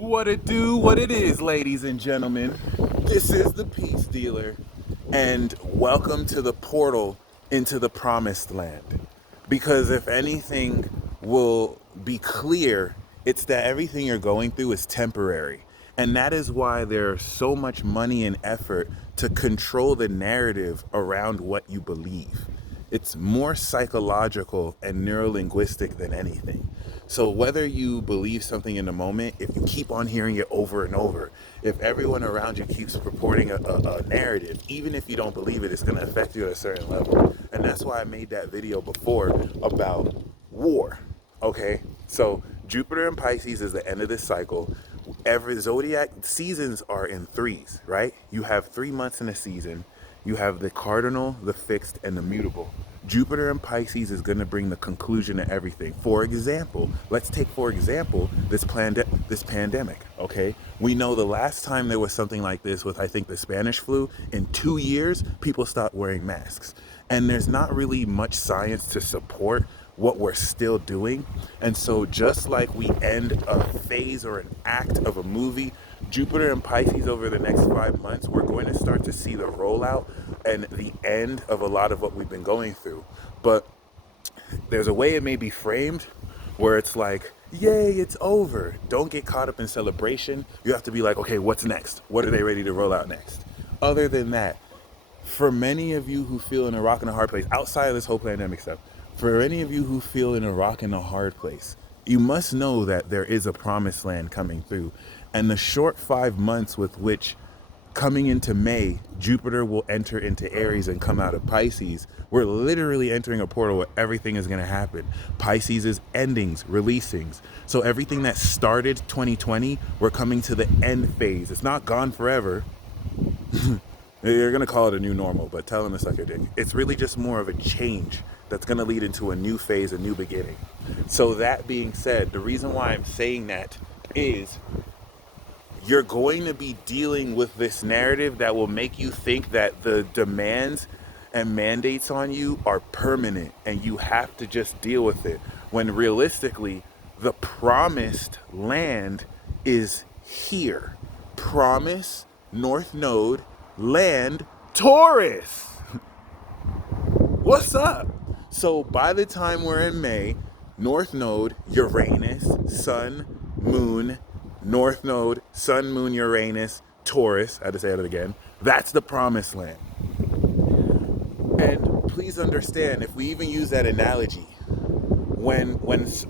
What it do, what it is, ladies and gentlemen. This is the Peace Dealer, and welcome to the portal into the promised land. Because if anything will be clear, it's that everything you're going through is temporary. And that is why there's so much money and effort to control the narrative around what you believe. It's more psychological and neurolinguistic than anything. So whether you believe something in the moment, if you keep on hearing it over and over, if everyone around you keeps purporting a narrative, even if you don't believe it, it's going to affect you at a certain level. And that's why I made that video before about war. Okay, so Jupiter in Pisces is the end of this cycle. Every zodiac seasons are in threes, right? You have 3 months in a season. You have the cardinal, the fixed, and the mutable. Jupiter in Pisces is going to bring the conclusion to everything. For example, let's take this pandemic. Okay, we know the last time there was something like this with, I think, the Spanish flu. In 2 years, people stopped wearing masks, and there's not really much science to support what we're still doing. And so just like we end a phase or an act of a movie, Jupiter and Pisces over the next 5 months, we're going to start to see the rollout and the end of a lot of what we've been going through. But there's a way it may be framed where it's like, yay, it's over. Don't get caught up in celebration. You have to be like, okay, what's next? What are they ready to roll out next? Other than that, for many of you who feel in a rock and a hard place, outside of this whole pandemic stuff, for any of you who feel in a rock and a hard place, you must know that there is a promised land coming through. And the short 5 months with which coming into May, Jupiter will enter into Aries and come out of Pisces, we're literally entering a portal where everything is going to happen. Pisces is endings, releasings. So everything that started 2020, we're coming to the end phase. It's not gone forever. You're going to call it a new normal, but tell them to suck your dick. It's really just more of a change that's going to lead into a new phase, a new beginning. So that being said, the reason why I'm saying that is you're going to be dealing with this narrative that will make you think that the demands and mandates on you are permanent and you have to just deal with it. When realistically, the promised land is here. Promise, North Node, land, Taurus. What's up? So by the time we're in May, North Node, Uranus, Sun, Moon, North Node, Sun, Moon, Uranus, Taurus, I had to say that again, that's the promised land. And please understand, if we even use that analogy, when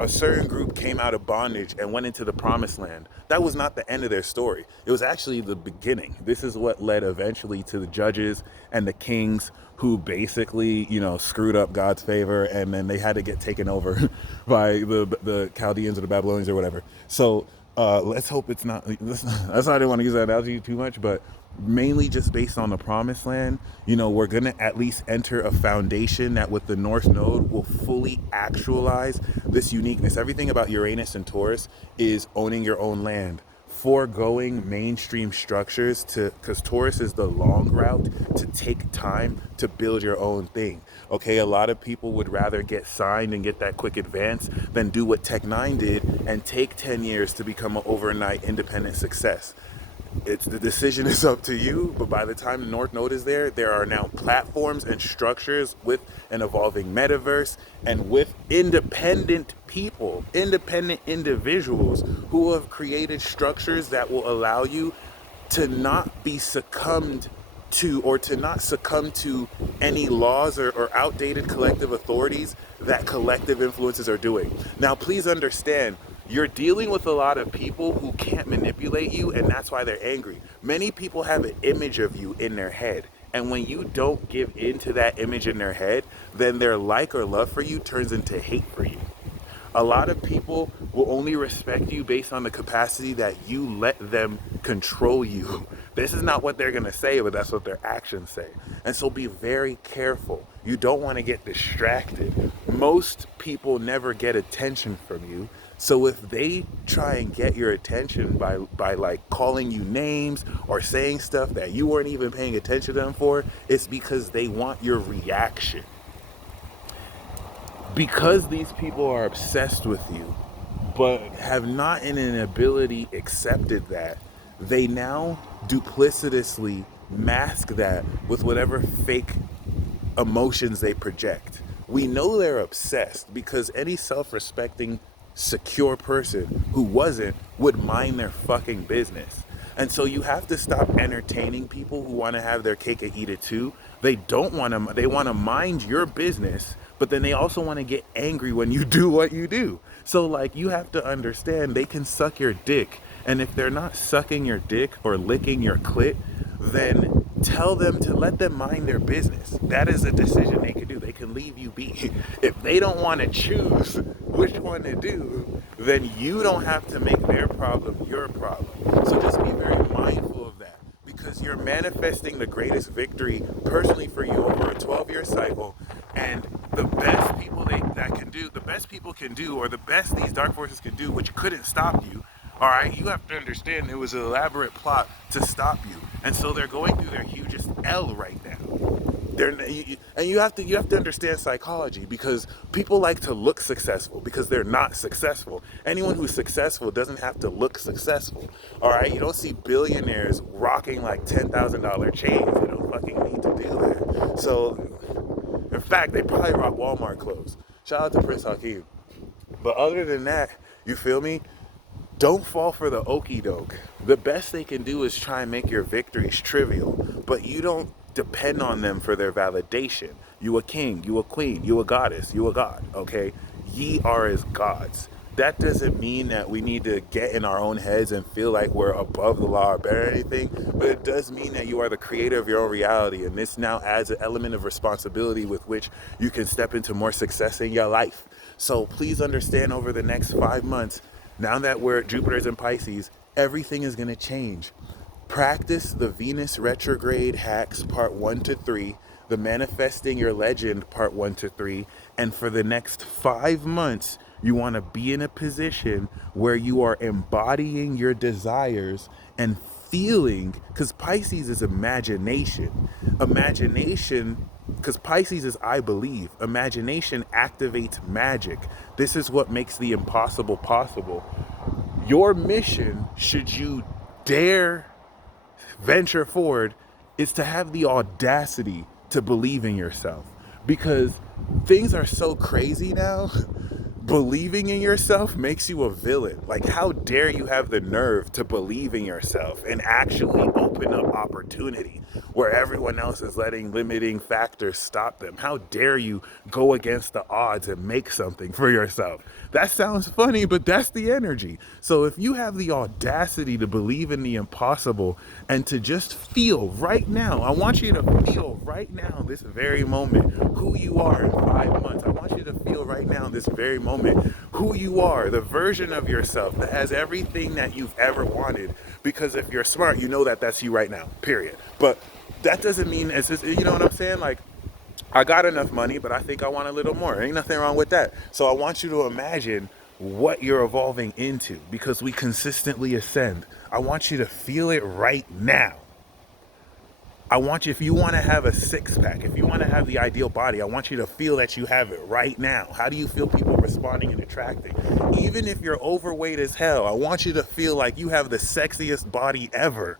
a certain group came out of bondage and went into the promised land, that was not the end of their story. It was actually the beginning. This is what led eventually to the judges and the kings who basically, screwed up God's favor, and then they had to get taken over by the Chaldeans or the Babylonians or whatever. So let's hope it's not, that's why I didn't want to use that analogy too much, but mainly just based on the promised land, we're going to at least enter a foundation that with the North Node will fully actualize this uniqueness. Everything about Uranus and Taurus is owning your own land, foregoing mainstream structures because Taurus is the long route to take time to build your own thing. Okay, a lot of people would rather get signed and get that quick advance than do what Tech 9 did and take 10 years to become an overnight independent success. The decision is up to you, but by the time the North Node is there are now platforms and structures with an evolving metaverse and with independent people, independent individuals who have created structures that will allow you to not be succumbed to, or to not succumb to any laws or outdated collective authorities that collective influences are doing. Now, please understand, you're dealing with a lot of people who can't manipulate you, and that's why they're angry. Many people have an image of you in their head, and when you don't give in to that image in their head, then their like or love for you turns into hate for you. A lot of people will only respect you based on the capacity that you let them control you. This is not what they're going to say, but that's what their actions say. And so be very careful. You don't want to get distracted. Most people never get attention from you. So if they try and get your attention by like calling you names or saying stuff that you weren't even paying attention to them for, it's because they want your reaction. Because these people are obsessed with you, but have not in an ability accepted that, they now duplicitously mask that with whatever fake emotions they project. We know they're obsessed because any self respecting, secure person who wasn't would mind their fucking business. And so you have to stop entertaining people who want to have their cake and eat it too. They don't want to, they want to mind your business, but then they also want to get angry when you do what you do. So, like, you have to understand they can suck your dick. And if they're not sucking your dick or licking your clit, then tell them to let them mind their business. That is a decision they can do. They can leave you be. If they don't want to choose which one to do, then you don't have to make their problem your problem. So just be very mindful of that, because you're manifesting the greatest victory personally for you over a 12-year cycle. And the best people that can do, the best people can do, or the best these dark forces can do, which couldn't stop you, all right, you have to understand it was an elaborate plot to stop you. And so they're going through their hugest L right now. And you have to understand psychology, because people like to look successful because they're not successful. Anyone who's successful doesn't have to look successful. All right, you don't see billionaires rocking like $10,000 chains. They don't fucking need to do that. So, in fact, they probably rock Walmart clothes. Shout out to Prince Hakeem. But other than that, you feel me? Don't fall for the okie doke. The best they can do is try and make your victories trivial, but you don't depend on them for their validation. You a king, you a queen, you a goddess, you a god, okay? Ye are as gods. That doesn't mean that we need to get in our own heads and feel like we're above the law or better than anything, but it does mean that you are the creator of your own reality, and this now adds an element of responsibility with which you can step into more success in your life. So please understand, over the next 5 months, now that Jupiter's in Pisces, everything is going to change. Practice the Venus retrograde hacks part 1 to 3, the manifesting your legend part 1 to 3, and for the next 5 months, you want to be in a position where you are embodying your desires and feeling, because Pisces is imagination. Because Pisces is I believe. Imagination activates magic. This is what makes the impossible possible. Your mission, should you dare venture forward, is to have the audacity to believe in yourself. Because things are so crazy now. Believing in yourself makes you a villain. Like, how dare you have the nerve to believe in yourself and actually open up opportunity where everyone else is letting limiting factors stop them? How dare you go against the odds and make something for yourself? That sounds funny, but that's the energy. So if you have the audacity to believe in the impossible and to just feel right now, I want you to feel right now, this very moment, who you are in 5 months. I want you to feel right now, this very moment, who you are, the version of yourself that has everything that you've ever wanted. Because if you're smart, you know that that's you right now, period. But that doesn't mean, it's just, you know what I'm saying? Like, I got enough money, but I think I want a little more. Ain't nothing wrong with that. So I want you to imagine what you're evolving into, because we consistently ascend. I want you to feel it right now. I want you, if you want to have a six-pack, if you want to have the ideal body, I want you to feel that you have it right now. How do you feel people responding and attracting? Even if you're overweight as hell, I want you to feel like you have the sexiest body ever.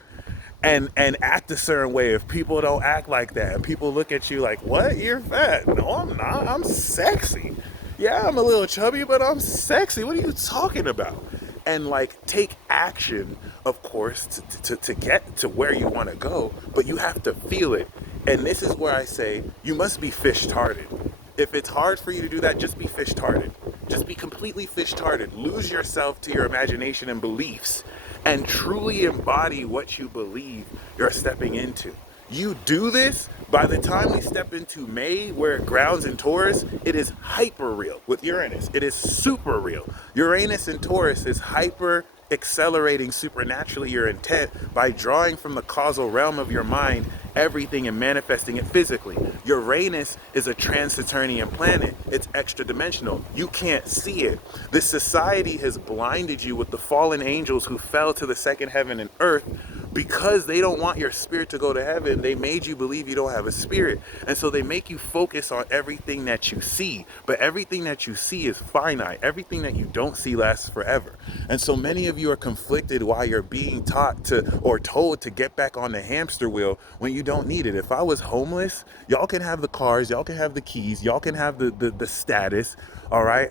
And act a certain way. If people don't act like that, and people look at you like, what? You're fat. No, I'm not. I'm sexy. Yeah, I'm a little chubby, but I'm sexy. What are you talking about? And like, take action, of course, to get to where you want to go, but you have to feel it. And this is where I say you must be fish-tarded. If it's hard for you to do that, just be fish-tarded. Just be completely fish-tarded. Lose yourself to your imagination and beliefs, and truly embody what you believe you're stepping into. You do this, by the time we step into May, where it grounds in Taurus, it is hyper real. With Uranus, it is super real. Uranus in Taurus is hyper accelerating supernaturally your intent by drawing from the causal realm of your mind everything and manifesting it physically. Uranus is a trans-Saturnian planet. It's extra dimensional. You can't see it. This society has blinded you with the fallen angels who fell to the second heaven and earth Because they don't want your spirit to go to heaven, they made you believe you don't have a spirit. And so they make you focus on everything that you see. But everything that you see is finite. Everything that you don't see lasts forever. And so many of you are conflicted while you're being taught to or told to get back on the hamster wheel when you don't need it. If I was homeless, y'all can have the cars, y'all can have the keys, y'all can have the status. All right,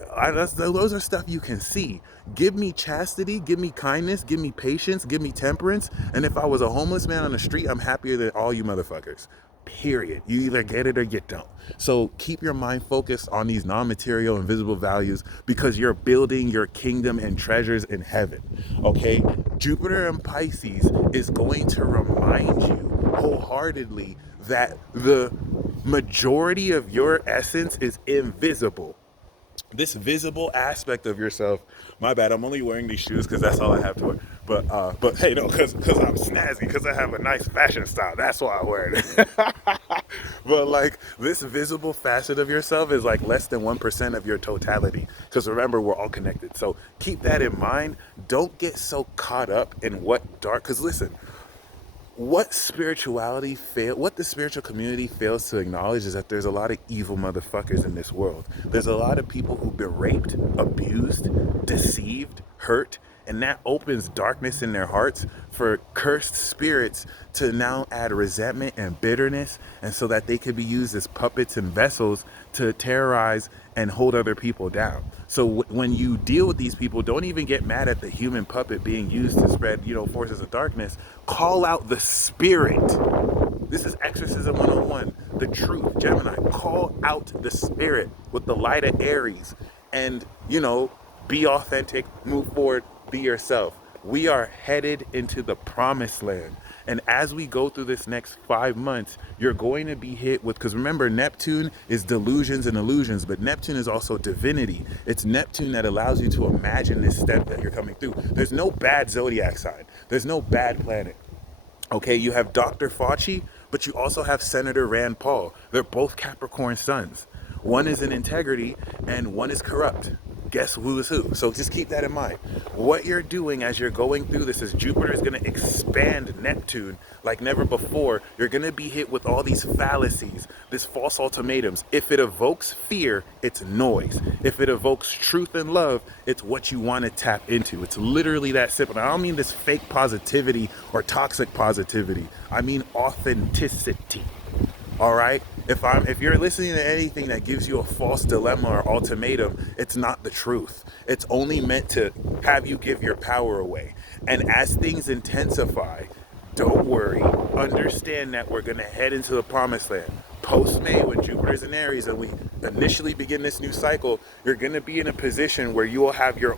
those are stuff you can see. Give me chastity, give me kindness, give me patience, give me temperance. And if I was a homeless man on the street, I'm happier than all you motherfuckers. Period. You either get it or you don't. So keep your mind focused on these non-material and visible values because you're building your kingdom and treasures in heaven. Okay? Jupiter in Pisces is going to remind you wholeheartedly that the majority of your essence is invisible. This visible aspect of yourself. My bad, I'm only wearing these shoes because that's all I have to wear. But hey, no, because I'm snazzy, because I have a nice fashion style. That's why I wear it. But like this visible facet of yourself is like less than 1% of your totality. Because remember, we're all connected. So keep that in mind. Don't get so caught up in what dark. Because listen, what the spiritual community fails to acknowledge is that there's a lot of evil motherfuckers in this world. There's a lot of people who've been raped, abused, deceived, hurt, and that opens darkness in their hearts for cursed spirits to now add resentment and bitterness, and so that they could be used as puppets and vessels to terrorize and hold other people down. So when you deal with these people, don't even get mad at the human puppet being used to spread, forces of darkness. Call out the spirit. This is Exorcism 101, the truth. Gemini, call out the spirit with the light of Aries and, be authentic, move forward, be yourself. We are headed into the promised land. And as we go through this next 5 months, you're going to be hit with, because remember, Neptune is delusions and illusions, but Neptune is also divinity. It's Neptune that allows you to imagine this step that you're coming through. There's no bad zodiac sign. There's no bad planet. Okay, you have Dr. Fauci, but you also have Senator Rand Paul. They're both Capricorn suns. One is in integrity and one is corrupt. Guess who is who? So just keep that in mind. What you're doing as you're going through this is Jupiter is going to expand Neptune like never before. You're going to be hit with all these fallacies, this false ultimatums. If it evokes fear, it's noise. If it evokes truth and love, it's what you want to tap into. It's literally that simple. I don't mean this fake positivity or toxic positivity. I mean authenticity. All right. If you're listening to anything that gives you a false dilemma or ultimatum, it's not the truth. It's only meant to have you give your power away. And as things intensify, don't worry. Understand that we're going to head into the promised land. Post-May, when Jupiter's in Aries and we initially begin this new cycle, you're going to be in a position where you will have your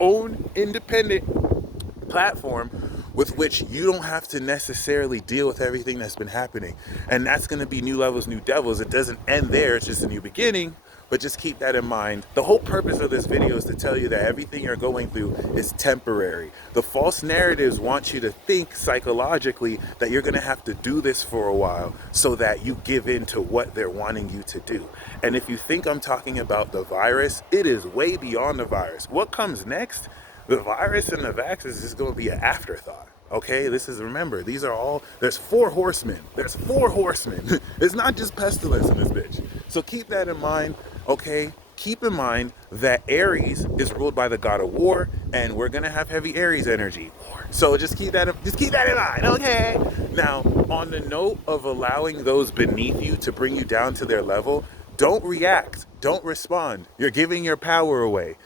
own independent platform with which you don't have to necessarily deal with everything that's been happening. And that's going to be new levels, new devils. It doesn't end there. It's just a new beginning. But just keep that in mind. The whole purpose of this video is to tell you that everything you're going through is temporary. The false narratives want you to think psychologically that you're going to have to do this for a while so that you give in to what they're wanting you to do. And if you think I'm talking about the virus, it is way beyond the virus. What comes next? The virus and the vax is just going to be an afterthought. Okay, remember, these are all, there's 4 horsemen. There's 4 horsemen. It's not just pestilence in this bitch. So keep that in mind, okay? Keep in mind that Aries is ruled by the god of war, and we're going to have heavy Aries energy. So just keep that in mind, okay? Now, on the note of allowing those beneath you to bring you down to their level, don't react. Don't respond. You're giving your power away.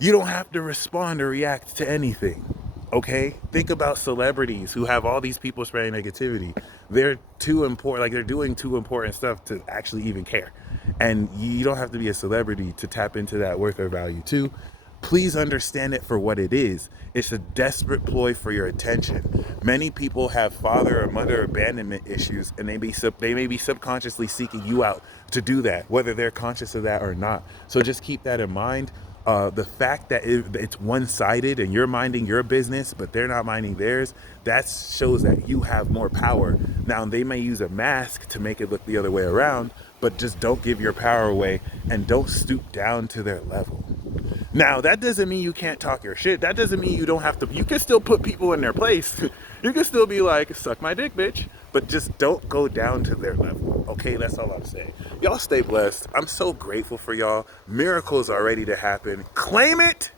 You don't have to respond or react to anything, okay? Think about celebrities who have all these people spreading negativity. They're too important, like they're doing too important stuff to actually even care. And you don't have to be a celebrity to tap into that worth or value too. Please understand it for what it is. It's a desperate ploy for your attention. Many people have father or mother abandonment issues, and they may be subconsciously seeking you out to do that, whether they're conscious of that or not. So just keep that in mind. The fact that it's one-sided and you're minding your business, but they're not minding theirs, that shows that you have more power. Now, they may use a mask to make it look the other way around, but just don't give your power away and don't stoop down to their level. Now, that doesn't mean you can't talk your shit. That doesn't mean you don't have to. You can still put people in their place. You can still be like, suck my dick, bitch. But just don't go down to their level. Okay, that's all I'm saying. Y'all stay blessed. I'm so grateful for y'all. Miracles are ready to happen. Claim it.